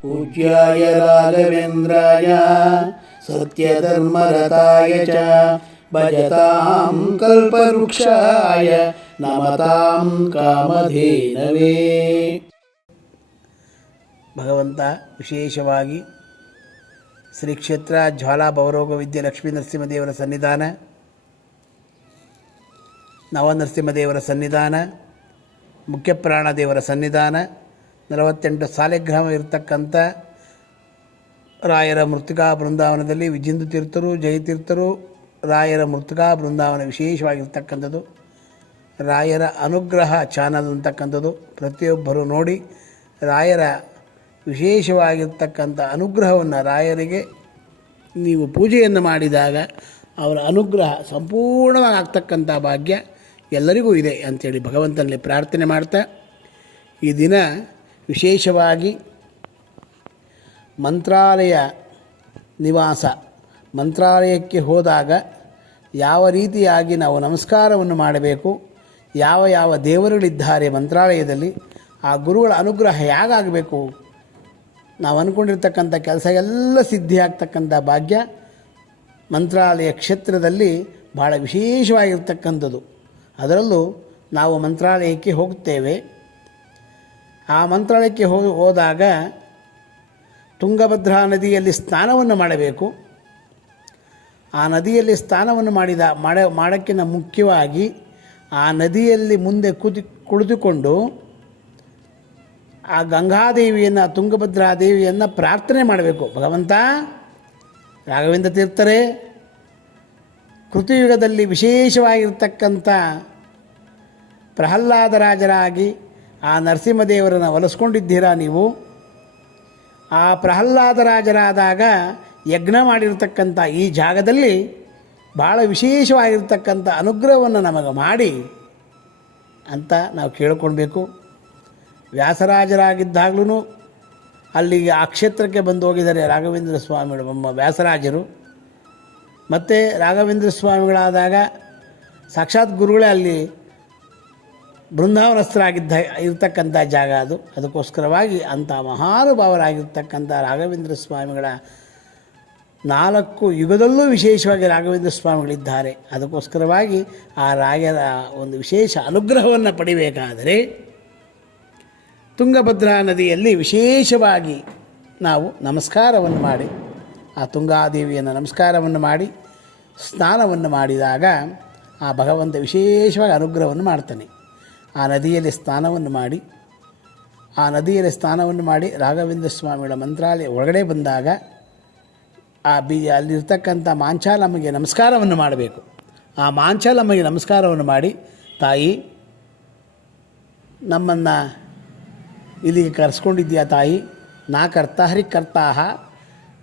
पूज्याय राघवेन्द्राय सत्यधर्मरताय च भजतां कल्पवृक्षाय नमतां कामधेनवे ಭಗವಂತ ವಿಶೇಷವಾಗಿ ಶ್ರೀ ಕ್ಷೇತ್ರ ಜ್ವಾಲಾ ಭವರೋಗ ವಿದ್ಯೆ ಲಕ್ಷ್ಮೀ ನರಸಿಂಹದೇವರ ಸನ್ನಿಧಾನ ನವನರಸಿಂಹದೇವರ ಸನ್ನಿಧಾನ ಮುಖ್ಯಪ್ರಾಣ ದೇವರ ಸನ್ನಿಧಾನ ನಲವತ್ತೆಂಟು ಸಾಲಿಗ್ರಾಮ ಇರತಕ್ಕಂಥ ರಾಯರ ಮೃತಿಕಾ ಬೃಂದಾವನದಲ್ಲಿ ವಿಜಿಂದು ತೀರ್ಥರು ಜಯತೀರ್ಥರು ರಾಯರ ಮೃತಿಕಾ ಬೃಂದಾವನ ವಿಶೇಷವಾಗಿರ್ತಕ್ಕಂಥದ್ದು. ರಾಯರ ಅನುಗ್ರಹ ಚಾನಲ್ ಅಂತಕ್ಕಂಥದ್ದು ಪ್ರತಿಯೊಬ್ಬರು ನೋಡಿ ರಾಯರ ವಿಶೇಷವಾಗಿರ್ತಕ್ಕಂಥ ಅನುಗ್ರಹವನ್ನು ರಾಯರಿಗೆ ನೀವು ಪೂಜೆಯನ್ನು ಮಾಡಿದಾಗ ಅವರ ಅನುಗ್ರಹ ಸಂಪೂರ್ಣವಾಗ್ತಕ್ಕಂಥ ಭಾಗ್ಯ ಎಲ್ಲರಿಗೂ ಇದೆ ಅಂಥೇಳಿ ಭಗವಂತನಲ್ಲಿ ಪ್ರಾರ್ಥನೆ ಮಾಡ್ತಾ ಈ ದಿನ ವಿಶೇಷವಾಗಿ ಮಂತ್ರಾಲಯ ನಿವಾಸ. ಮಂತ್ರಾಲಯಕ್ಕೆ ಹೋದಾಗ ಯಾವ ರೀತಿಯಾಗಿ ನಾವು ನಮಸ್ಕಾರವನ್ನು ಮಾಡಬೇಕು, ಯಾವ ಯಾವ ದೇವರುಗಳಿದ್ದಾರೆ ಮಂತ್ರಾಲಯದಲ್ಲಿ, ಆ ಗುರುಗಳ ಅನುಗ್ರಹ ಹೇಗಾಗಬೇಕು, ನಾವು ಅಂದ್ಕೊಂಡಿರ್ತಕ್ಕಂಥ ಕೆಲಸ ಎಲ್ಲ ಸಿದ್ಧಿಯಾಗ್ತಕ್ಕಂಥ ಭಾಗ್ಯ ಮಂತ್ರಾಲಯ ಕ್ಷೇತ್ರದಲ್ಲಿ ಭಾಳ ವಿಶೇಷವಾಗಿರ್ತಕ್ಕಂಥದ್ದು. ಅದರಲ್ಲೂ ನಾವು ಮಂತ್ರಾಲಯಕ್ಕೆ ಹೋಗುತ್ತೇವೆ. ಆ ಮಂತ್ರಾಲಯಕ್ಕೆ ಹೋ, ಹೋದಾಗ ತುಂಗಭದ್ರಾ ನದಿಯಲ್ಲಿ ಸ್ನಾನವನ್ನು ಮಾಡಬೇಕು. ಆ ನದಿಯಲ್ಲಿ ಸ್ನಾನವನ್ನು ಮಾಡಿದ, ಮಾಡ, ಮಾಡೋಕ್ಕಿಂತ ಮುಖ್ಯವಾಗಿ ಆ ನದಿಯಲ್ಲಿ ಮುಂದೆ ಕುದಿ, ಕುಳಿತುಕೊಂಡು ಆ ಗಂಗಾದೇವಿಯನ್ನು, ತುಂಗಭದ್ರಾ ದೇವಿಯನ್ನು ಪ್ರಾರ್ಥನೆ ಮಾಡಬೇಕು. ಭಗವಂತ, ರಾಘವೇಂದ್ರ ತೀರ್ಥರೆ, ಕೃತಿಯುಗದಲ್ಲಿ ವಿಶೇಷವಾಗಿರ್ತಕ್ಕಂಥ ಪ್ರಹ್ಲಾದರಾಜರಾಗಿ ಆ ನರಸಿಂಹದೇವರನ್ನು ಒಲಿಸ್ಕೊಂಡಿದ್ದೀರಾ ನೀವು? ಆ ಪ್ರಹ್ಲಾದರಾಜರಾದಾಗ ಯಜ್ಞ ಮಾಡಿರತಕ್ಕಂಥ ಈ ಜಾಗದಲ್ಲಿ ಭಾಳ ವಿಶೇಷವಾಗಿರ್ತಕ್ಕಂಥ ಅನುಗ್ರಹವನ್ನು ನಮಗೆ ಮಾಡಿ ಅಂತ ನಾವು ಕೇಳ್ಕೊಳ್ಬೇಕು. ವ್ಯಾಸರಾಜರಾಗಿದ್ದಾಗಲೂ ಅಲ್ಲಿಗೆ ಆ ಕ್ಷೇತ್ರಕ್ಕೆ ಬಂದು ಹೋಗಿದ್ದಾರೆ ರಾಘವೇಂದ್ರ ಸ್ವಾಮಿಗಳು, ನಮ್ಮ ವ್ಯಾಸರಾಜರು. ಮತ್ತು ರಾಘವೇಂದ್ರ ಸ್ವಾಮಿಗಳಾದಾಗ ಸಾಕ್ಷಾತ್ ಗುರುಗಳೇ ಅಲ್ಲಿ ಬೃಂದಾವನಸ್ಥರಾಗಿದ್ದ ಇರತಕ್ಕಂಥ ಜಾಗ ಅದು. ಅದಕ್ಕೋಸ್ಕರವಾಗಿ ಅಂಥ ಮಹಾನುಭಾವರಾಗಿರ್ತಕ್ಕಂಥ ರಾಘವೇಂದ್ರ ಸ್ವಾಮಿಗಳ ನಾಲ್ಕು ಯುಗದಲ್ಲೂ ವಿಶೇಷವಾಗಿ ರಾಘವೇಂದ್ರ ಸ್ವಾಮಿಗಳಿದ್ದಾರೆ. ಅದಕ್ಕೋಸ್ಕರವಾಗಿ ಆ ರಾಯರ ಒಂದು ವಿಶೇಷ ಅನುಗ್ರಹವನ್ನು ಪಡಿಬೇಕಾದರೆ ತುಂಗಭದ್ರಾ ನದಿಯಲ್ಲಿ ವಿಶೇಷವಾಗಿ ನಾವು ನಮಸ್ಕಾರವನ್ನು ಮಾಡಿ, ಆ ತುಂಗಾದೇವಿಯನ್ನು ನಮಸ್ಕಾರವನ್ನು ಮಾಡಿ, ಸ್ನಾನವನ್ನು ಮಾಡಿದಾಗ ಆ ಭಗವಂತ ವಿಶೇಷವಾಗಿ ಅನುಗ್ರಹವನ್ನು ಮಾಡ್ತಾನೆ. ಆ ನದಿಯಲ್ಲಿ ಸ್ನಾನವನ್ನು ಮಾಡಿ, ಆ ನದಿಯಲ್ಲಿ ಸ್ನಾನವನ್ನು ಮಾಡಿ ರಾಘವೇಂದ್ರ ಸ್ವಾಮಿಗಳ ಮಂತ್ರಾಲಯ ಒಳಗಡೆ ಬಂದಾಗ ಆ ಬಿ, ಅಲ್ಲಿರ್ತಕ್ಕಂಥ ಮಾಂಚಾಲಮ್ಮಗೆ ನಮಸ್ಕಾರವನ್ನು ಮಾಡಬೇಕು. ಆ ಮಾಂಚಾಲಮ್ಮಗೆ ನಮಸ್ಕಾರವನ್ನು ಮಾಡಿ, ತಾಯಿ, ನಮ್ಮನ್ನು ಇಲ್ಲಿಗೆ ಕರೆಸ್ಕೊಂಡಿದ್ದೀಯಾ ತಾಯಿ? ನಾ ಕರ್ತ ಹರಿ ಕರ್ತಾಹ.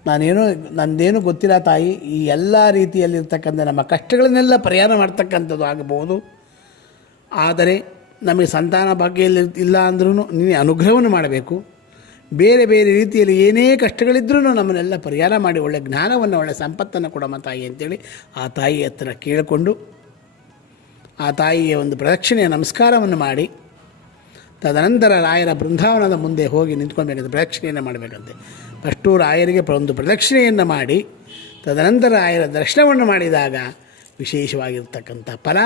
ನಾನೇನು, ನಂದೇನು ಗೊತ್ತಿಲ್ಲ ತಾಯಿ, ಈ ಎಲ್ಲ ರೀತಿಯಲ್ಲಿರ್ತಕ್ಕಂಥ ನಮ್ಮ ಕಷ್ಟಗಳನ್ನೆಲ್ಲ ಪರಿಹಾರ ಮಾಡ್ತಕ್ಕಂಥದ್ದು ಆಗಬಹುದು ಆದರೆ ನಮಗೆ ಸಂತಾನ ಭಾಗ್ಯ ಇಲ್ಲ ಅಂದ್ರೂ ನೀನು ಅನುಗ್ರಹವನ್ನು ಮಾಡಬೇಕು. ಬೇರೆ ಬೇರೆ ರೀತಿಯಲ್ಲಿ ಏನೇ ಕಷ್ಟಗಳಿದ್ರೂ ನಮ್ಮನ್ನೆಲ್ಲ ಪರಿಹಾರ ಮಾಡಿ ಒಳ್ಳೆಯ ಜ್ಞಾನವನ್ನು ಒಳ್ಳೆಯ ಸಂಪತ್ತನ್ನು ಕೊಡಮ್ಮ ತಾಯಿ ಅಂತೇಳಿ ಆ ತಾಯಿ ಹತ್ರ ಕೇಳಿಕೊಂಡು ಆ ತಾಯಿಯ ಒಂದು ಪ್ರದಕ್ಷಿಣೆಯ ನಮಸ್ಕಾರವನ್ನು ಮಾಡಿ, ತದನಂತರ ರಾಯರ ಬೃಂದಾವನದ ಮುಂದೆ ಹೋಗಿ ನಿಂತ್ಕೊಳ್ಬೇಕಂತ ಪ್ರದಕ್ಷಿಣೆಯನ್ನು ಮಾಡಬೇಕಂತೆ. ಫಸ್ಟು ರಾಯರಿಗೆ ಒಂದು ಪ್ರದಕ್ಷಿಣೆಯನ್ನು ಮಾಡಿ, ತದನಂತರ ರಾಯರ ದರ್ಶನವನ್ನು ಮಾಡಿದಾಗ ವಿಶೇಷವಾಗಿರ್ತಕ್ಕಂಥ ಫಲ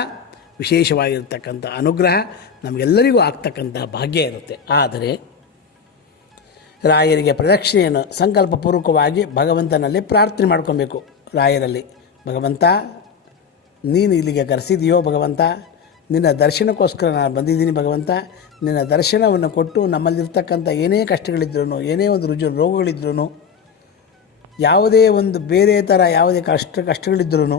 ವಿಶೇಷವಾಗಿರ್ತಕ್ಕಂಥ ಅನುಗ್ರಹ ನಮಗೆಲ್ಲರಿಗೂ ಆಗ್ತಕ್ಕಂತಹ ಭಾಗ್ಯ ಇರುತ್ತೆ. ಆದರೆ ರಾಯರಿಗೆ ಪ್ರದಕ್ಷಿಣೆಯನ್ನು ಸಂಕಲ್ಪಪೂರ್ವಕವಾಗಿ ಭಗವಂತನಲ್ಲಿ ಪ್ರಾರ್ಥನೆ ಮಾಡ್ಕೊಬೇಕು. ರಾಯರಲ್ಲಿ, ಭಗವಂತ, ನೀನು ಇಲ್ಲಿಗೆ ಕರೆಸಿದೆಯೋ ಭಗವಂತ? ನಿನ್ನ ದರ್ಶನಕ್ಕೋಸ್ಕರ ನಾನು ಬಂದಿದ್ದೀನಿ ಭಗವಂತ. ನಿನ್ನ ದರ್ಶನವನ್ನು ಕೊಟ್ಟು ನಮ್ಮಲ್ಲಿರ್ತಕ್ಕಂಥ ಏನೇ ಕಷ್ಟಗಳಿದ್ರೂ ಏನೇ ಒಂದು ರುಜು ರೋಗಗಳಿದ್ರೂ ಯಾವುದೇ ಒಂದು ಬೇರೆ ಥರ ಯಾವುದೇ ಕಷ್ಟ ಕಷ್ಟಗಳಿದ್ರೂ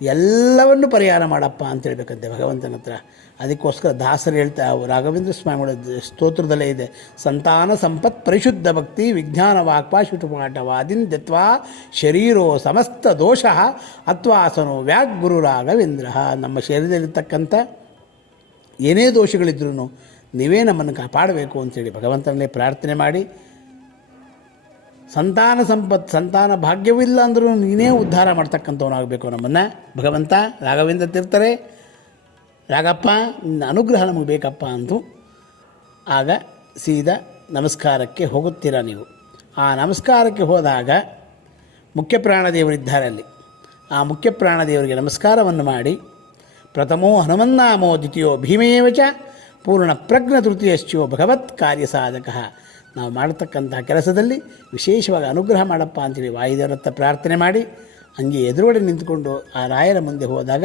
ಎಲ್ಲವನ್ನು ಪರಿಹಾರ ಮಾಡಪ್ಪ ಅಂತ ಹೇಳ್ಬೇಕಂತೆ ಭಗವಂತನ ಹತ್ರ. ಅದಕ್ಕೋಸ್ಕರ ದಾಸರು ಹೇಳ್ತಾ ರಾಘವೇಂದ್ರ ಸ್ವಾಮಿಗಳ ಸ್ತೋತ್ರದಲ್ಲೇ ಇದೆ, ಸಂತಾನ ಸಂಪತ್ ಪರಿಶುದ್ಧ ಭಕ್ತಿ ವಿಜ್ಞಾನ ವಾಕ್ಪಾಶುಟುಪಾಠವಾದಿನ್ ದತ್ವಾ ಶರೀರೋ ಸಮಸ್ತ ದೋಷ ಅತ್ವಾಸನೋ ವ್ಯಾಗ್ಗುರು ರಾಘವೇಂದ್ರ. ನಮ್ಮ ಶರೀರದಲ್ಲಿರ್ತಕ್ಕಂಥ ಏನೇ ದೋಷಗಳಿದ್ರೂ ನೀವೇ ನಮ್ಮನ್ನು ಕಾಪಾಡಬೇಕು ಅಂತೇಳಿ ಭಗವಂತನಲ್ಲೇ ಪ್ರಾರ್ಥನೆ ಮಾಡಿ. ಸಂತಾನ ಸಂಪತ್, ಸಂತಾನ ಭಾಗ್ಯವಿಲ್ಲ ಅಂದರೂ ನೀನೇ ಉದ್ಧಾರ ಮಾಡ್ತಕ್ಕಂಥವನಾಗಬೇಕು ನಮ್ಮನ್ನು. ಭಗವಂತ, ರಾಘವೇಂದ್ರ ತಿರ್ತಾರೆ. ರಾಗಪ್ಪ ನಿನ್ನ ಅನುಗ್ರಹ ನಮಗೆ ಬೇಕಪ್ಪ ಅಂದು ಆಗ ಸೀದಾ ನಮಸ್ಕಾರಕ್ಕೆ ಹೋಗುತ್ತೀರಾ ನೀವು. ಆ ನಮಸ್ಕಾರಕ್ಕೆ ಹೋದಾಗ ಮುಖ್ಯ ಪ್ರಾಣದೇವರಿದ್ದಾರೆ ಅಲ್ಲಿ. ಆ ಮುಖ್ಯ ಪ್ರಾಣದೇವರಿಗೆ ನಮಸ್ಕಾರವನ್ನು ಮಾಡಿ, ಪ್ರಥಮೋ ಹನುಮನ್ನಾಮೋ ದ್ವಿತೀಯೋ ಭೀಮೇವಚ, ಪೂರ್ಣ ಪ್ರಜ್ಞ ತೃತೀಯಶ್ಚೋ ಭಗವತ್ ಕಾರ್ಯ ಸಾಧಕ ನಾವು ಮಾಡತಕ್ಕಂತಹ ಕೆಲಸದಲ್ಲಿ ವಿಶೇಷವಾಗಿ ಅನುಗ್ರಹ ಮಾಡಪ್ಪ ಅಂತೇಳಿ ವಾಯುದೇವರತ್ತ ಪ್ರಾರ್ಥನೆ ಮಾಡಿ, ಹಂಗೆ ಎದುರುಗಡೆ ನಿಂತುಕೊಂಡು ಆ ರಾಯರ ಮುಂದೆ ಹೋದಾಗ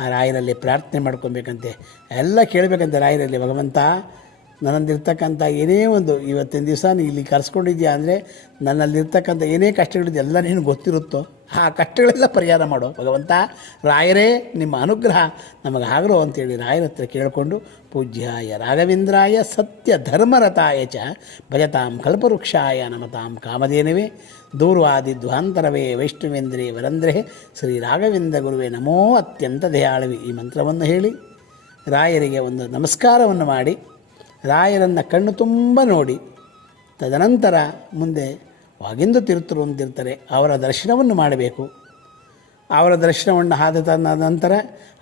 ಆ ರಾಯರಲ್ಲಿ ಪ್ರಾರ್ಥನೆ ಮಾಡ್ಕೊಬೇಕಂತೆ. ಎಲ್ಲ ಕೇಳಬೇಕಂತೆ ರಾಯರಲ್ಲಿ, ಭಗವಂತ. ನನ್ನಲ್ಲಿರ್ತಕ್ಕಂಥ ಏನೇ ಒಂದು ಇವತ್ತಿನ ದಿವಸ ನೀನು ಇಲ್ಲಿ ಕರೆಸ್ಕೊಂಡಿದ್ಯಾ ಅಂದರೆ ನನ್ನಲ್ಲಿರ್ತಕ್ಕಂಥ ಏನೇ ಕಷ್ಟಗಳಿದೆ ಎಲ್ಲ ನೀನು ಗೊತ್ತಿರುತ್ತೋ ಆ ಕಷ್ಟಗಳೆಲ್ಲ ಪರಿಹಾರ ಮಾಡೋ. ಭಗವಂತ, ರಾಯರೇ, ನಿಮ್ಮ ಅನುಗ್ರಹ ನಮಗೆ ಆಗರೋ ಅಂತೇಳಿ ರಾಯರ ಹತ್ರ ಕೇಳಿಕೊಂಡು, ಪೂಜ್ಯಾಯ ರಾಘವೇಂದ್ರಾಯ ಸತ್ಯ ಧರ್ಮರತಾಯ ಚ ಭಜತಾಂ ಕಲ್ಪವೃಕ್ಷಾಯ ನಮತಾಂ ಕಾಮಧೇನವೇ, ದೂರ್ವಾದಿ ಧ್ವಾಂತರವೇ ವೈಷ್ಣವೇಂದ್ರೇ ವರಂದ್ರೆ, ಶ್ರೀ ರಾಘವೇಂದ್ರ ಗುರುವೇ ನಮೋ ಅತ್ಯಂತ ದಯಾಳವಿ ಈ ಮಂತ್ರವನ್ನು ಹೇಳಿ, ರಾಯರಿಗೆ ಒಂದು ನಮಸ್ಕಾರವನ್ನು ಮಾಡಿ ರಾಯರನ್ನು ಕಣ್ಣು ತುಂಬ ನೋಡಿ. ತದನಂತರ ಮುಂದೆ ವಾಗಿಂದು ತಿರುತ್ತರು ಅಂತಿರ್ತಾರೆ. ಅವರ ದರ್ಶನವನ್ನು ಮಾಡಬೇಕು. ಅವರ ದರ್ಶನವನ್ನು ಆದ ನಂತರ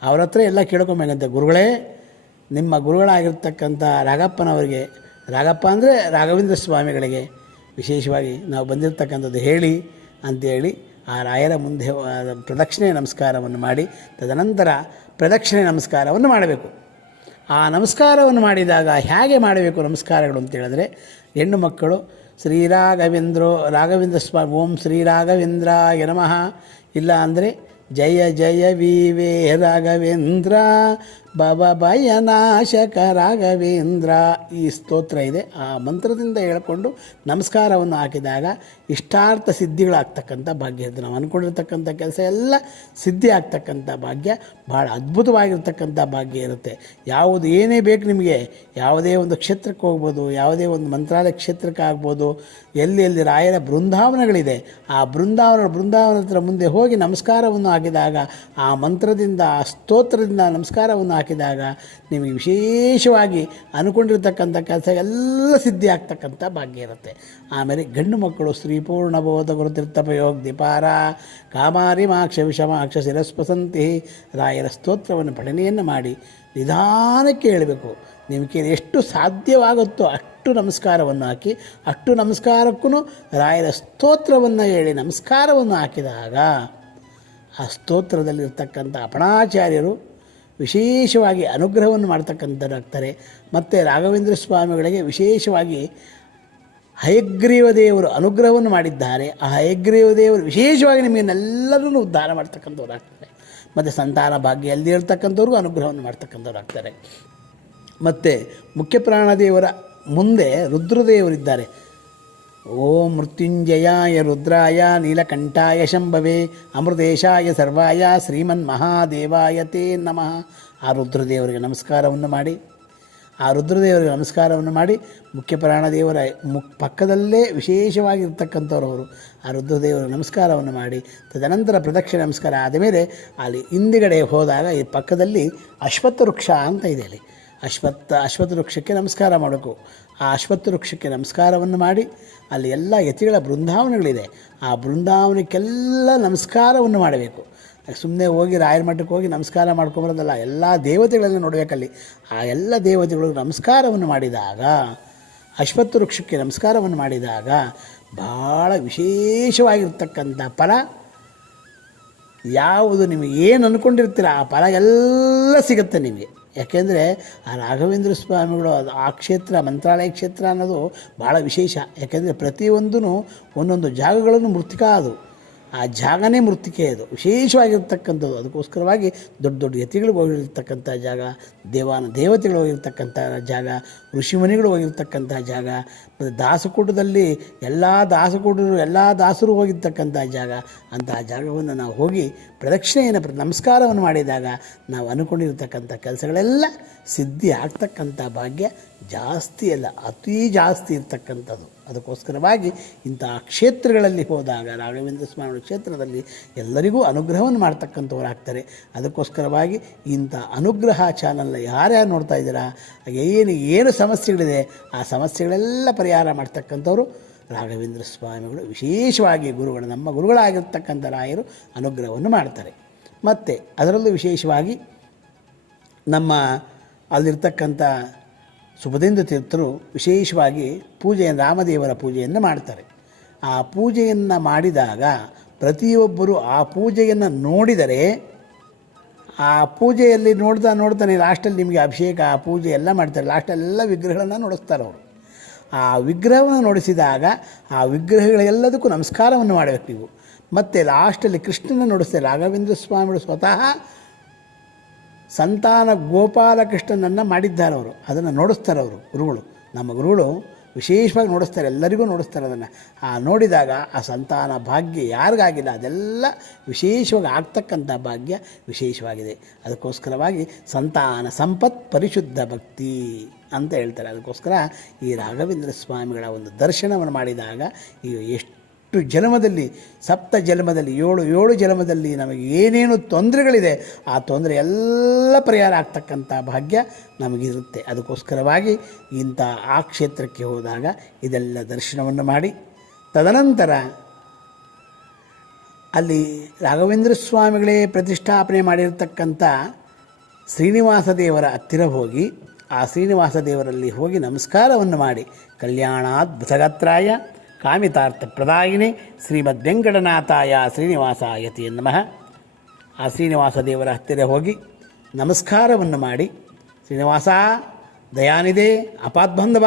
ಅವರ ಹತ್ರ ಎಲ್ಲ ಕೇಳ್ಕೊಬೇಕಂತೆ. ಗುರುಗಳೇ, ನಿಮ್ಮ ಗುರುಗಳಾಗಿರ್ತಕ್ಕಂಥ ರಾಗಪ್ಪನವರಿಗೆ, ರಾಗಪ್ಪ ಅಂದರೆ ರಾಘವೇಂದ್ರ ಸ್ವಾಮಿಗಳಿಗೆ ವಿಶೇಷವಾಗಿ ನಾವು ಬಂದಿರತಕ್ಕಂಥದ್ದು ಹೇಳಿ ಅಂತೇಳಿ ಆ ರಾಯರ ಮುಂದೆ ಪ್ರದಕ್ಷಿಣೆ ನಮಸ್ಕಾರವನ್ನು ಮಾಡಿ, ತದನಂತರ ಪ್ರದಕ್ಷಿಣೆ ನಮಸ್ಕಾರವನ್ನು ಮಾಡಬೇಕು. ಆ ನಮಸ್ಕಾರವನ್ನು ಮಾಡಿದಾಗ ಹೇಗೆ ಮಾಡಬೇಕು ನಮಸ್ಕಾರಗಳು ಅಂತ ಹೇಳಿದ್ರೆ, ಹೆಣ್ಣು ಮಕ್ಕಳು, ಶ್ರೀರಾಘವೇಂದ್ರೋ, ರಾಘವೇಂದ್ರ ಸ್ವಾಮಿ, ಓಂ ಶ್ರೀರಾಘವೇಂದ್ರಾಯ ನಮಃ. ಇಲ್ಲ ಅಂದರೆ ಜಯ ಜಯ ವಿವೇ ರಾಘವೇಂದ್ರ ಬಬ ಭಯನಾಶಕ ರಾಘವೇಂದ್ರ ಈ ಸ್ತೋತ್ರ ಇದೆ. ಆ ಮಂತ್ರದಿಂದ ಹೇಳ್ಕೊಂಡು ನಮಸ್ಕಾರವನ್ನು ಹಾಕಿದಾಗ ಇಷ್ಟಾರ್ಥ ಸಿದ್ಧಿಗಳಾಗ್ತಕ್ಕಂಥ ಭಾಗ್ಯ. ಇದು ನಾವು ಅಂದ್ಕೊಂಡಿರ್ತಕ್ಕಂಥ ಕೆಲಸ ಎಲ್ಲ ಸಿದ್ಧಿ ಆಗ್ತಕ್ಕಂಥ ಭಾಗ್ಯ. ಭಾಳ ಅದ್ಭುತವಾಗಿರ್ತಕ್ಕಂಥ ಭಾಗ್ಯ ಇರುತ್ತೆ. ಯಾವುದು ಏನೇ ಬೇಕು ನಿಮಗೆ. ಯಾವುದೇ ಒಂದು ಕ್ಷೇತ್ರಕ್ಕೆ ಹೋಗ್ಬೋದು, ಯಾವುದೇ ಒಂದು ಮಂತ್ರಾಲಯ ಕ್ಷೇತ್ರಕ್ಕೆ ಆಗ್ಬೋದು, ಎಲ್ಲಿ ಎಲ್ಲಿ ರಾಯರ ಬೃಂದಾವನಗಳಿದೆ, ಆ ಬೃಂದಾವನ ಬೃಂದಾವನ ಹತ್ರ ಮುಂದೆ ಹೋಗಿ ನಮಸ್ಕಾರವನ್ನು ಹಾಕಿದಾಗ ಆ ಮಂತ್ರದಿಂದ, ಆ ಸ್ತೋತ್ರದಿಂದ ನಮಸ್ಕಾರವನ್ನು ಹಾಕಿದಾಗ ನಿಮಗೆ ವಿಶೇಷವಾಗಿ ಅನ್ಕೊಂಡಿರ್ತಕ್ಕಂಥ ಕೆಲಸ ಎಲ್ಲ ಸಿದ್ಧಿ ಆಗ್ತಕ್ಕಂಥ ಭಾಗ್ಯ ಇರುತ್ತೆ. ಆಮೇಲೆ ಗಂಡು ಮಕ್ಕಳು ಸ್ತ್ರೀಪೂರ್ಣ ಬೋಧ ಗುರುತಿರ್ತಪಯೋಗ ದೀಪಾರ ಕಾಮಾರಿ ಮಾಕ್ಷ ವಿಷಮಾಕ್ಷ ಶಿರಸ್ಪಸಂತಿ ರಾಯರ ಸ್ತೋತ್ರವನ್ನು ಪಠನೆಯನ್ನು ಮಾಡಿ ನಿಧಾನಕ್ಕೆ ಹೇಳಬೇಕು. ನಿಮಗೆ ಎಷ್ಟು ಸಾಧ್ಯವಾಗುತ್ತೋ ಅಷ್ಟು ನಮಸ್ಕಾರವನ್ನು ಹಾಕಿ, ಅಷ್ಟು ನಮಸ್ಕಾರಕ್ಕೂ ರಾಯರ ಸ್ತೋತ್ರವನ್ನು ಹೇಳಿ ನಮಸ್ಕಾರವನ್ನು ಹಾಕಿದಾಗ ಆ ಸ್ತೋತ್ರದಲ್ಲಿರ್ತಕ್ಕಂಥ ಅಪಣಾಚಾರ್ಯರು ವಿಶೇಷವಾಗಿ ಅನುಗ್ರಹವನ್ನು ಮಾಡ್ತಕ್ಕಂಥದ್ದಾಗ್ತಾರೆ ಮತ್ತು ರಾಘವೇಂದ್ರ ಸ್ವಾಮಿಗಳಿಗೆ ವಿಶೇಷವಾಗಿ ಹಯಗ್ರೀವ ದೇವರು ಅನುಗ್ರಹವನ್ನು ಮಾಡಿದ್ದಾರೆ. ಆ ಹಯಗ್ರೀವ ದೇವರು ವಿಶೇಷವಾಗಿ ನಿಮಗೆಲ್ಲರನ್ನು ಉದ್ಧಾರ ಮಾಡ್ತಕ್ಕಂಥವ್ರಾಗ್ತಾರೆ. ಮತ್ತು ಸಂತಾನ ಭಾಗ್ಯ ಅಲ್ಲಿ ಇರ್ತಕ್ಕಂಥವ್ರಿಗೂ ಅನುಗ್ರಹವನ್ನು ಮಾಡ್ತಕ್ಕಂಥವ್ರಾಗ್ತಾರೆ. ಮತ್ತು ಮುಖ್ಯ ಪ್ರಾಣದೇವರ ಮುಂದೆ ರುದ್ರದೇವರಿದ್ದಾರೆ. ಓಂ ಮೃತ್ಯುಂಜಯಾಯ ರುದ್ರಾಯ ನೀಲಕಂಠಾಯ ಶಂಭವೇ ಅಮೃತೇಶಾಯ ಸರ್ವಾಯ ಶ್ರೀಮನ್ ಮಹಾದೇವಾಯ ತೇ ನಮಃ. ಆ ರುದ್ರದೇವರಿಗೆ ನಮಸ್ಕಾರವನ್ನು ಮಾಡಿ, ಆ ರುದ್ರದೇವರಿಗೆ ನಮಸ್ಕಾರವನ್ನು ಮಾಡಿ ಮುಖ್ಯ ಪ್ರಾಣದೇವರ ಮುಕ್ ಪಕ್ಕದಲ್ಲೇ ವಿಶೇಷವಾಗಿರ್ತಕ್ಕಂಥವ್ರು ಅವರು. ಆ ರುದ್ರದೇವರಿಗೆ ನಮಸ್ಕಾರವನ್ನು ಮಾಡಿ, ತದನಂತರ ಪ್ರದಕ್ಷಿಣೆ ನಮಸ್ಕಾರ ಆದಮೇಲೆ ಅಲ್ಲಿ ಹಿಂದಿಗಡೆ ಹೋದಾಗ ಈ ಪಕ್ಕದಲ್ಲಿ ಅಶ್ವತ್ಥ ವೃಕ್ಷ ಅಂತ ಇದೆ ಅಲ್ಲಿ. ಅಶ್ವತ್ಥ ಅಶ್ವತ್ಥ ವೃಕ್ಷಕ್ಕೆ ನಮಸ್ಕಾರ ಮಾಡಬೇಕು. ಆ ಅಶ್ವತ್ಥ ವೃಕ್ಷಕ್ಕೆ ನಮಸ್ಕಾರವನ್ನು ಮಾಡಿ ಅಲ್ಲಿ ಎಲ್ಲ ಯತಿಗಳ ಬೃಂದಾವನಗಳಿದೆ. ಆ ಬೃಂದಾವನಕ್ಕೆಲ್ಲ ನಮಸ್ಕಾರವನ್ನು ಮಾಡಬೇಕು. ಸುಮ್ಮನೆ ಹೋಗಿ ರಾಯರ ಮಠಕ್ಕೆ ಹೋಗಿ ನಮಸ್ಕಾರ ಮಾಡ್ಕೊಂಬರೋದಲ್ಲ, ಎಲ್ಲ ದೇವತೆಗಳನ್ನು ನೋಡಬೇಕಲ್ಲಿ. ಆ ಎಲ್ಲ ದೇವತೆಗಳಿಗೂ ನಮಸ್ಕಾರವನ್ನು ಮಾಡಿದಾಗ, ಅಶ್ವತ್ಥ ವೃಕ್ಷಕ್ಕೆ ನಮಸ್ಕಾರವನ್ನು ಮಾಡಿದಾಗ ಭಾಳ ವಿಶೇಷವಾಗಿರ್ತಕ್ಕಂಥ ಫಲ ಯಾವುದು? ನಿಮಗೆ ಏನು ಅಂದ್ಕೊಂಡಿರ್ತೀರ ಆ ಫಲ ಎಲ್ಲ ಸಿಗುತ್ತೆ ನಿಮಗೆ. ಯಾಕೆಂದರೆ ಆ ರಾಘವೇಂದ್ರ ಸ್ವಾಮಿಗಳು ಅದು ಆ ಕ್ಷೇತ್ರ, ಮಂತ್ರಾಲಯ ಕ್ಷೇತ್ರ ಅನ್ನೋದು ಭಾಳ ವಿಶೇಷ. ಯಾಕೆಂದರೆ ಪ್ರತಿಯೊಂದೂ ಒಂದೊಂದು ಜಾಗಗಳನ್ನು ಮೃತ್ತಿಕಾ ಅದು. ಆ ಜಾಗನೇ ಮೃತ್ತಿಕೆ ಅದು. ವಿಶೇಷವಾಗಿರ್ತಕ್ಕಂಥದ್ದು. ಅದಕ್ಕೋಸ್ಕರವಾಗಿ ದೊಡ್ಡ ದೊಡ್ಡ ಯತಿಗಳು ಹೋಗಿರ್ತಕ್ಕಂಥ ಜಾಗ, ದೇವಾನ ದೇವತೆಗಳು ಹೋಗಿರ್ತಕ್ಕಂಥ ಜಾಗ, ಋಷಿಮುನಿಗಳು ಹೋಗಿರ್ತಕ್ಕಂಥ ಜಾಗ ದಾಸಕೂಟದಲ್ಲಿ ಎಲ್ಲ ದಾಸಕೂಟರು, ಎಲ್ಲ ದಾಸರು ಹೋಗಿರ್ತಕ್ಕಂಥ ಜಾಗ, ಅಂತಹ ಜಾಗವನ್ನು ನಾವು ಹೋಗಿ ಪ್ರದಕ್ಷಿಣೆಯನ್ನು ಪ್ರ ನಮಸ್ಕಾರವನ್ನು ಮಾಡಿದಾಗ ನಾವು ಅಂದ್ಕೊಂಡಿರ್ತಕ್ಕಂಥ ಕೆಲಸಗಳೆಲ್ಲ ಸಿದ್ಧಿ ಆಗ್ತಕ್ಕಂಥ ಭಾಗ್ಯ ಜಾಸ್ತಿ ಅಲ್ಲ, ಅತೀ ಜಾಸ್ತಿ ಇರ್ತಕ್ಕಂಥದ್ದು. ಅದಕ್ಕೋಸ್ಕರವಾಗಿ ಇಂಥ ಕ್ಷೇತ್ರಗಳಲ್ಲಿ ಹೋದಾಗ, ರಾಘವೇಂದ್ರ ಸ್ವಾಮಿ ಕ್ಷೇತ್ರದಲ್ಲಿ ಎಲ್ಲರಿಗೂ ಅನುಗ್ರಹವನ್ನು ಮಾಡ್ತಕ್ಕಂಥವ್ರು ಆಗ್ತಾರೆ. ಅದಕ್ಕೋಸ್ಕರವಾಗಿ ಇಂಥ ಅನುಗ್ರಹ ಚಾನಲ್ನ ಯಾರ್ಯಾರು ನೋಡ್ತಾ ಇದ್ದೀರಾ, ಏನು ಏನು ಸಮಸ್ಯೆಗಳಿದೆ, ಆ ಸಮಸ್ಯೆಗಳೆಲ್ಲ ಪರಿಹಾರ ಮಾಡ್ತಕ್ಕಂಥವ್ರು ರಾಘವೇಂದ್ರ ಸ್ವಾಮಿಗಳು ವಿಶೇಷವಾಗಿ ಗುರುಗಳು, ನಮ್ಮ ಗುರುಗಳಾಗಿರ್ತಕ್ಕಂಥ ರಾಯರು ಅನುಗ್ರಹವನ್ನು ಮಾಡ್ತಾರೆ. ಮತ್ತು ಅದರಲ್ಲೂ ವಿಶೇಷವಾಗಿ ನಮ್ಮ ಅಲ್ಲಿರ್ತಕ್ಕಂಥ ಸುಭದೇಂದ್ರ ತೀರ್ಥರು ವಿಶೇಷವಾಗಿ ಪೂಜೆಯನ್ನು, ರಾಮದೇವರ ಪೂಜೆಯನ್ನು ಮಾಡ್ತಾರೆ. ಆ ಪೂಜೆಯನ್ನು ಮಾಡಿದಾಗ ಪ್ರತಿಯೊಬ್ಬರು ಆ ಪೂಜೆಯನ್ನು ನೋಡಿದರೆ, ಆ ಪೂಜೆಯಲ್ಲಿ ನೋಡ್ತಾ ನೋಡ್ತಾನೆ ಲಾಸ್ಟಲ್ಲಿ ನಿಮಗೆ ಅಭಿಷೇಕ, ಆ ಪೂಜೆ ಎಲ್ಲ ಮಾಡ್ತಾರೆ. ಲಾಸ್ಟಲ್ಲೆಲ್ಲ ವಿಗ್ರಹಗಳನ್ನು ನೋಡಿಸ್ತಾರೆ ಅವರು. ಆ ವಿಗ್ರಹವನ್ನು ನೋಡಿಸಿದಾಗ ಆ ವಿಗ್ರಹಗಳೆಲ್ಲದಕ್ಕೂ ನಮಸ್ಕಾರವನ್ನು ಮಾಡಬೇಕು ನೀವು. ಮತ್ತು ಲಾಸ್ಟಲ್ಲಿ ಕೃಷ್ಣನ ನೋಡಿಸ್ತಾರೆ ರಾಘವೇಂದ್ರ ಸ್ವಾಮಿಗಳು ಸ್ವತಃ ಸಂತಾನ ಗೋಪಾಲಕೃಷ್ಣನನ್ನು ಮಾಡಿದ್ದಾರೆ ಅವರು ಅದನ್ನು ನೋಡಿಸ್ತಾರೆ ಅವರು ಗುರುಗಳು. ನಮ್ಮ ಗುರುಗಳು ವಿಶೇಷವಾಗಿ ನೋಡಿಸ್ತಾರೆ, ಎಲ್ಲರಿಗೂ ನೋಡಿಸ್ತಾರೆ ಅದನ್ನು. ಆ ನೋಡಿದಾಗ ಆ ಸಂತಾನ ಭಾಗ್ಯ ಯಾರಿಗಾಗಿಲ್ಲ, ಅದೆಲ್ಲ ವಿಶೇಷವಾಗಿ ಆಗ್ತಕ್ಕಂಥ ಭಾಗ್ಯ ವಿಶೇಷವಾಗಿದೆ. ಅದಕ್ಕೋಸ್ಕರವಾಗಿ ಸಂತಾನ ಸಂಪತ್ ಪರಿಶುದ್ಧ ಭಕ್ತಿ. ಅಂತ ಹೇಳ್ತಾರೆ. ಅದಕ್ಕೋಸ್ಕರ ಈ ರಾಘವೇಂದ್ರ ಸ್ವಾಮಿಗಳ ಒಂದು ದರ್ಶನವನ್ನು ಮಾಡಿದಾಗ ಈ ಎಷ್ಟು ಜನ್ಮದಲ್ಲಿ, ಸಪ್ತ ಜನ್ಮದಲ್ಲಿ, ಏಳು ಏಳು ಜನ್ಮದಲ್ಲಿ ನಮಗೆ ಏನೇನು ತೊಂದರೆಗಳಿದೆ, ಆ ತೊಂದರೆ ಎಲ್ಲ ಪರಿಹಾರ ಆಗ್ತಕ್ಕಂಥ ಭಾಗ್ಯ ನಮಗಿರುತ್ತೆ. ಅದಕ್ಕೋಸ್ಕರವಾಗಿ ಇಂಥ ಆ ಕ್ಷೇತ್ರಕ್ಕೆ ಹೋದಾಗ ಇದೆಲ್ಲ ದರ್ಶನವನ್ನು ಮಾಡಿ, ತದನಂತರ ಅಲ್ಲಿ ರಾಘವೇಂದ್ರ ಸ್ವಾಮಿಗಳೇ ಪ್ರತಿಷ್ಠಾಪನೆ ಮಾಡಿರತಕ್ಕಂಥ ಶ್ರೀನಿವಾಸ ದೇವರ ಹತ್ತಿರ ಹೋಗಿ ಆ ಶ್ರೀನಿವಾಸ ದೇವರಲ್ಲಿ ಹೋಗಿ ನಮಸ್ಕಾರವನ್ನು ಮಾಡಿ. ಕಲ್ಯಾಣಾದ್ಭುತಗಾತ್ರಾಯ ಕಾಮಿತಾರ್ಥ ಪ್ರದಾಯಿನಿ ಶ್ರೀಮದ್ ವೆಂಕಟನಾಥಾಯ ಶ್ರೀನಿವಾಸಾಯತಿ ನಮಃ. ಆ ಶ್ರೀನಿವಾಸ ದೇವರ ಹತ್ತಿರ ಹೋಗಿ ನಮಸ್ಕಾರವನ್ನು ಮಾಡಿ, ಶ್ರೀನಿವಾಸ ದಯಾನಿದೆ ಅಪಾದ್ಬಂಧವ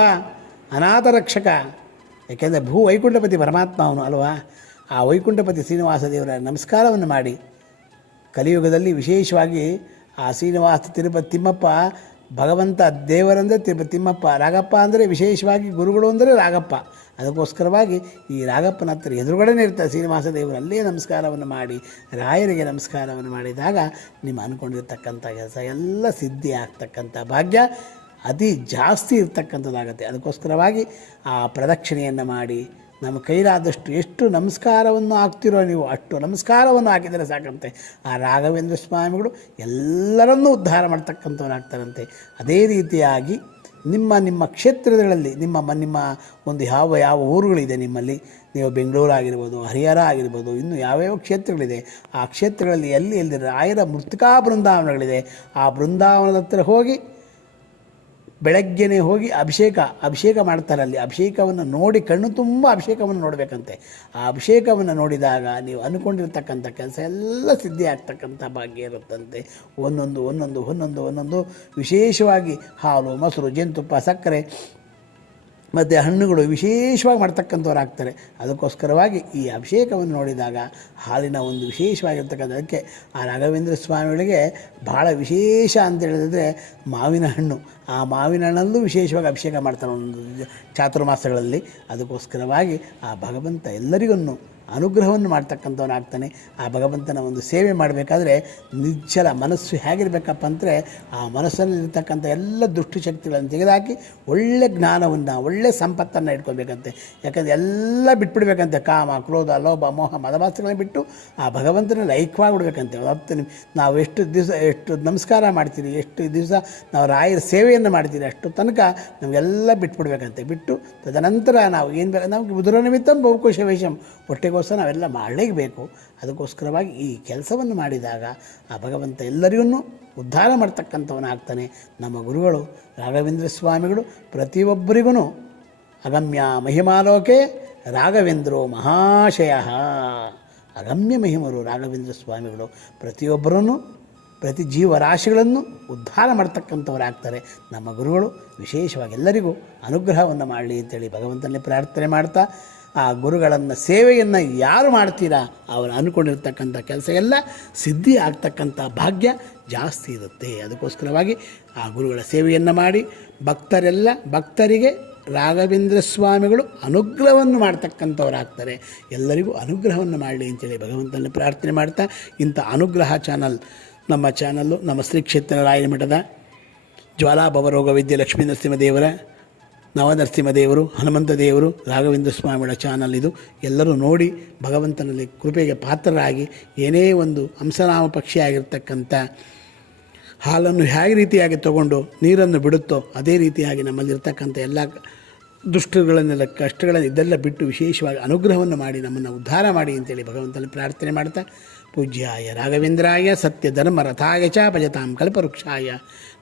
ಅನಾಥ ರಕ್ಷಕ ಯಾಕೆಂದರೆ ಭೂ ವೈಕುಂಠಪತಿ ಪರಮಾತ್ಮ ಅವನು ಅಲ್ವಾ? ಆ ವೈಕುಂಠಪತಿ ಶ್ರೀನಿವಾಸ ದೇವರ ನಮಸ್ಕಾರವನ್ನು ಮಾಡಿ. ಕಲಿಯುಗದಲ್ಲಿ ವಿಶೇಷವಾಗಿ ಆ ಶ್ರೀನಿವಾಸ ತಿರುಪತಿ ತಿಮ್ಮಪ್ಪ ಭಗವಂತ ದೇವರಂದರೆ ತಿಮ್ಮ ತಿಮ್ಮಪ್ಪ, ರಾಗಪ್ಪ ಅಂದರೆ ವಿಶೇಷವಾಗಿ ಗುರುಗಳು ಅಂದರೆ ರಾಗಪ್ಪ. ಅದಕ್ಕೋಸ್ಕರವಾಗಿ ಈ ರಾಗಪ್ಪನ ಹತ್ರ ಎದುರುಗಡೆನೇ ಇರ್ತಾರೆ ಶ್ರೀನಿವಾಸ ದೇವರು ಅಲ್ಲೇ ನಮಸ್ಕಾರವನ್ನು ಮಾಡಿ, ರಾಯರಿಗೆ ನಮಸ್ಕಾರವನ್ನು ಮಾಡಿದಾಗ ನಿಮ್ಮ ಅಂದ್ಕೊಂಡಿರ್ತಕ್ಕಂಥ ಕೆಲಸ ಎಲ್ಲ ಸಿದ್ಧಿ ಆಗ್ತಕ್ಕಂಥ ಭಾಗ್ಯ ಅತಿ ಜಾಸ್ತಿ ಇರ್ತಕ್ಕಂಥದ್ದಾಗತ್ತೆ. ಅದಕ್ಕೋಸ್ಕರವಾಗಿ ಆ ಪ್ರದಕ್ಷಿಣೆಯನ್ನು ಮಾಡಿ ನಮ್ಮ ಕೈಲಾದಷ್ಟು ಎಷ್ಟು ನಮಸ್ಕಾರವನ್ನು ಹಾಕ್ತಿರೋ ನೀವು, ಅಷ್ಟು ನಮಸ್ಕಾರವನ್ನು ಹಾಕಿದರೆ ಸಾಕಂತೆ. ಆ ರಾಘವೇಂದ್ರ ಸ್ವಾಮಿಗಳು ಎಲ್ಲರನ್ನೂ ಉದ್ಧಾರ ಮಾಡ್ತಕ್ಕಂಥವನಾಗ್ತಾರಂತೆ. ಅದೇ ರೀತಿಯಾಗಿ ನಿಮ್ಮ ನಿಮ್ಮ ಕ್ಷೇತ್ರಗಳಲ್ಲಿ, ನಿಮ್ಮ ನಿಮ್ಮ ಒಂದು ಯಾವ ಯಾವ ಊರುಗಳಿದೆ ನಿಮ್ಮಲ್ಲಿ? ನೀವು ಬೆಂಗಳೂರು ಆಗಿರ್ಬೋದು ಹರಿಹರ ಆಗಿರ್ಬೋದು, ಇನ್ನು ಯಾವ್ಯಾವ ಕ್ಷೇತ್ರಗಳಿದೆ? ಆ ಕ್ಷೇತ್ರಗಳಲ್ಲಿ ಎಲ್ಲಿ ಎಲ್ಲಿ ರಾಯರ ಮೃತಿಕಾ ಬೃಂದಾವನಗಳಿದೆ? ಆ ಬೃಂದಾವನದ ಹತ್ರ ಹೋಗಿ ಬೆಳಗ್ಗೆನೇ ಹೋಗಿ ಅಭಿಷೇಕ ಅಭಿಷೇಕ ಮಾಡ್ತಾರೆ ಅಲ್ಲಿ. ಅಭಿಷೇಕವನ್ನು ನೋಡಿ ಕಣ್ಣು ತುಂಬ ಅಭಿಷೇಕವನ್ನು ನೋಡಬೇಕಂತೆ. ಆ ಅಭಿಷೇಕವನ್ನು ನೋಡಿದಾಗ ನೀವು ಅಂದ್ಕೊಂಡಿರ್ತಕ್ಕಂಥ ಕೆಲಸ ಎಲ್ಲ ಸಿದ್ಧಿ ಆಗ್ತಕ್ಕಂಥ ಭಾಗ್ಯ ಇರುತ್ತಂತೆ. ಒಂದೊಂದು ಒಂದೊಂದು ಒಂದೊಂದು ಒಂದೊಂದು ವಿಶೇಷವಾಗಿ ಹಾಲು, ಮೊಸರು, ಜೇನುತುಪ್ಪ, ಸಕ್ಕರೆ, ಮತ್ತು ಹಣ್ಣುಗಳು ವಿಶೇಷವಾಗಿ ಮಾಡ್ತಕ್ಕಂಥವ್ರು ಆಗ್ತಾರೆ. ಅದಕ್ಕೋಸ್ಕರವಾಗಿ ಈ ಅಭಿಷೇಕವನ್ನು ನೋಡಿದಾಗ ಹಾಲಿನ ಒಂದು ವಿಶೇಷವಾಗಿರ್ತಕ್ಕಂಥ ಅದಕ್ಕೆ ಆ ರಾಘವೇಂದ್ರ ಸ್ವಾಮಿಗಳಿಗೆ ಭಾಳ ವಿಶೇಷ ಅಂತ ಹೇಳಿದ್ರೆ ಮಾವಿನ ಹಣ್ಣು. ಆ ಮಾವಿನ ಹಣ್ಣಲ್ಲೂ ವಿಶೇಷವಾಗಿ ಅಭಿಷೇಕ ಮಾಡ್ತಾರೆ ಒಂದು ಚಾತುರ್ಮಾಸಗಳಲ್ಲಿ. ಅದಕ್ಕೋಸ್ಕರವಾಗಿ ಆ ಭಗವಂತ ಎಲ್ಲರಿಗೂ ಅನುಗ್ರಹವನ್ನು ಮಾಡ್ತಕ್ಕಂಥವನಾಗ್ತಾನೆ ಆ ಭಗವಂತನ ಒಂದು ಸೇವೆ ಮಾಡಬೇಕಾದ್ರೆ ನಿಜ್ಜಲ ಮನಸ್ಸು ಹೇಗಿರಬೇಕಪ್ಪ ಅಂದರೆ ಆ ಮನಸ್ಸಲ್ಲಿರ್ತಕ್ಕಂಥ ಎಲ್ಲ ದುಷ್ಟಶಕ್ತಿಗಳನ್ನು ತೆಗೆದುಹಾಕಿ ಒಳ್ಳೆ ಜ್ಞಾನವನ್ನು, ಒಳ್ಳೆ ಸಂಪತ್ತನ್ನು ಇಟ್ಕೊಬೇಕಂತೆ ಯಾಕಂದರೆ ಎಲ್ಲ ಬಿಟ್ಬಿಡ್ಬೇಕಂತೆ. ಕಾಮ, ಕ್ರೋಧ, ಲೋಭ, ಮೋಹ ಮದವಾಸಗಳನ್ನು ಬಿಟ್ಟು ಆ ಭಗವಂತನ ಲೈಕ್ವಾಗಿ ಬಿಡಬೇಕಂತೆ. ಅವತ್ತು ನಿಮ್- ನಾವು ಎಷ್ಟು ದಿವಸ, ಎಷ್ಟು ನಮಸ್ಕಾರ ಮಾಡ್ತೀರಿ, ಎಷ್ಟು ದಿವಸ ನಾವು ರಾಯರ ಸೇವೆಯನ್ನು ಮಾಡಿದ್ದೀರಿ ಅಷ್ಟು ತನಕ ನಮಗೆಲ್ಲ ಬಿಟ್ಬಿಡ್ಬೇಕಂತೆ. ಬಿಟ್ಟು ತದನಂತರ ನಾವು ಏನು ಬೇಕು ನಮಗೆ ಉದುರ ನಿಮಿತ್ತಂ ಬಹುಕೋಶ ವೇಷಂ ಹೊಟ್ಟೆಗೋಸ್ಕರ ನಾವೆಲ್ಲ ಮಾಡಲೇಬೇಕು. ಅದಕ್ಕೋಸ್ಕರವಾಗಿ ಈ ಕೆಲಸವನ್ನು ಮಾಡಿದಾಗ ಆ ಭಗವಂತ ಎಲ್ಲರಿಗೂ ಉದ್ಧಾರ ಮಾಡ್ತಕ್ಕಂಥವನಾಗ್ತಾನೆ. ನಮ್ಮ ಗುರುಗಳು, ರಾಘವೇಂದ್ರ ಸ್ವಾಮಿಗಳು, ಪ್ರತಿಯೊಬ್ಬರಿಗೂ ಅಗಮ್ಯ ಮಹಿಮಾಲೋಕೆ, ರಾಘವೇಂದ್ರೋ ಮಹಾಶಯ. ಅಗಮ್ಯ ಮಹಿಮರು ರಾಘವೇಂದ್ರ ಸ್ವಾಮಿಗಳು. ಪ್ರತಿಯೊಬ್ಬರನ್ನು ಪ್ರತಿ ಜೀವರಾಶಿಗಳನ್ನು ಉದ್ಧಾರ ಮಾಡ್ತಕ್ಕಂಥವರಾಗ್ತಾರೆ. ನಮ್ಮ ಗುರುಗಳು, ವಿಶೇಷವಾಗಿ ಎಲ್ಲರಿಗೂ ಅನುಗ್ರಹವನ್ನು ಮಾಡಲಿ ಅಂತೇಳಿ ಭಗವಂತನಲ್ಲಿ ಪ್ರಾರ್ಥನೆ ಮಾಡ್ತಾ, ಆ ಗುರುಗಳನ್ನು ಸೇವೆಯನ್ನು ಯಾರು ಮಾಡ್ತೀರಾ, ಅವರು ಅಂದ್ಕೊಂಡಿರ್ತಕ್ಕಂಥ ಕೆಲಸ ಎಲ್ಲ ಸಿದ್ಧಿ ಆಗ್ತಕ್ಕಂಥ ಭಾಗ್ಯ ಜಾಸ್ತಿ ಇರುತ್ತೆ. ಅದಕ್ಕೋಸ್ಕರವಾಗಿ ಆ ಗುರುಗಳ ಸೇವೆಯನ್ನು ಮಾಡಿ, ಭಕ್ತರೆಲ್ಲ, ಭಕ್ತರಿಗೆ ರಾಘವೇಂದ್ರ ಸ್ವಾಮಿಗಳು ಅನುಗ್ರಹವನ್ನು ಮಾಡ್ತಕ್ಕಂಥವರಾಗ್ತಾರೆ. ಎಲ್ಲರಿಗೂ ಅನುಗ್ರಹವನ್ನು ಮಾಡಲಿ ಅಂತೇಳಿ ಭಗವಂತನಲ್ಲಿ ಪ್ರಾರ್ಥನೆ ಮಾಡ್ತಾ, ಇಂಥ ಅನುಗ್ರಹ ಚಾನಲ್ ನಮ್ಮ ಚಾನಲ್ಲು, ನಮ್ಮ ಶ್ರೀ ಕ್ಷೇತ್ರ ರಾಯನಮಠದ ಜ್ವಾಲಾ ಭವರೋಗ ವಿದ್ಯೆ ಲಕ್ಷ್ಮೀ ನರಸಿಂಹದೇವರ, ನವನರಸಿಂಹದೇವರು, ಹನುಮಂತ ದೇವರು, ರಾಘವೇಂದ್ರ ಸ್ವಾಮಿಗಳ ಚಾನಲ್ ಇದು. ಎಲ್ಲರೂ ನೋಡಿ ಭಗವಂತನಲ್ಲಿ ಕೃಪೆಗೆ ಪಾತ್ರರಾಗಿ ಏನೇ ಒಂದು ಹಂಸನಾಮ ಪಕ್ಷಿಯಾಗಿರ್ತಕ್ಕಂಥ ಹಾಲನ್ನು ಹೇಗೆ ರೀತಿಯಾಗಿ ತಗೊಂಡು ನೀರನ್ನು ಬಿಡುತ್ತೋ ಅದೇ ರೀತಿಯಾಗಿ ನಮ್ಮಲ್ಲಿರ್ತಕ್ಕಂಥ ಎಲ್ಲ ದುಷ್ಟಗಳನ್ನೆಲ್ಲ ಕಷ್ಟಗಳನ್ನು ಇದೆಲ್ಲ ಬಿಟ್ಟು ವಿಶೇಷವಾಗಿ ಅನುಗ್ರಹವನ್ನು ಮಾಡಿ ನಮ್ಮನ್ನು ಉದ್ಧಾರ ಮಾಡಿ ಅಂತೇಳಿ ಭಗವಂತನ ಪ್ರಾರ್ಥನೆ ಮಾಡ್ತಾ ಪೂಜ್ಯಾಯ ರಾಘವೇಂದ್ರಾಯ ಸತ್ಯ ಧರ್ಮರಥಾಯ ಚ ಭಜತಾಂ ಕಲ್ಪವೃಕ್ಷಾಯ.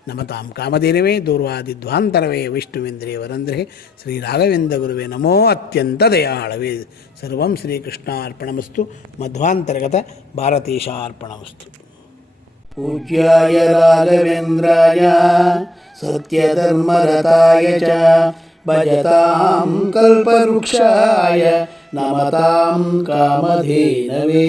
ನಮತಾಂ ಕಾಮಧೇನವೇ ದೂರ್ವಾದಿಧ್ವಾಂತರವೇ ವಿಷ್ಣುವೇಂದ್ರೇ ವರಂದ್ರೇ ಶ್ರೀ ರಾಘವೇಂದ್ರ ಗುರುವೇ ನಮೋ ಅತ್ಯಂತ ದಯಾಳವೇ. ಸರ್ವಂ ಶ್ರೀಕೃಷ್ಣಾರ್ಪಣಮಸ್ತು. ಮಧ್ವಾಂತರ್ಗತ ಭಾರತೀಶಾರ್ಪಣಮಸ್ತು. ಪೂಜ್ಯಾಯ ರಾಘವೇಂದ್ರಾಯ ಸತ್ಯಧರ್ಮರಥಾಯ ಚ ಭಜತಾಂ ಕಲ್ಪವೃಕ್ಷಾಯ. ನಮತಾಂ ಕಾಮಧೇನವೇ.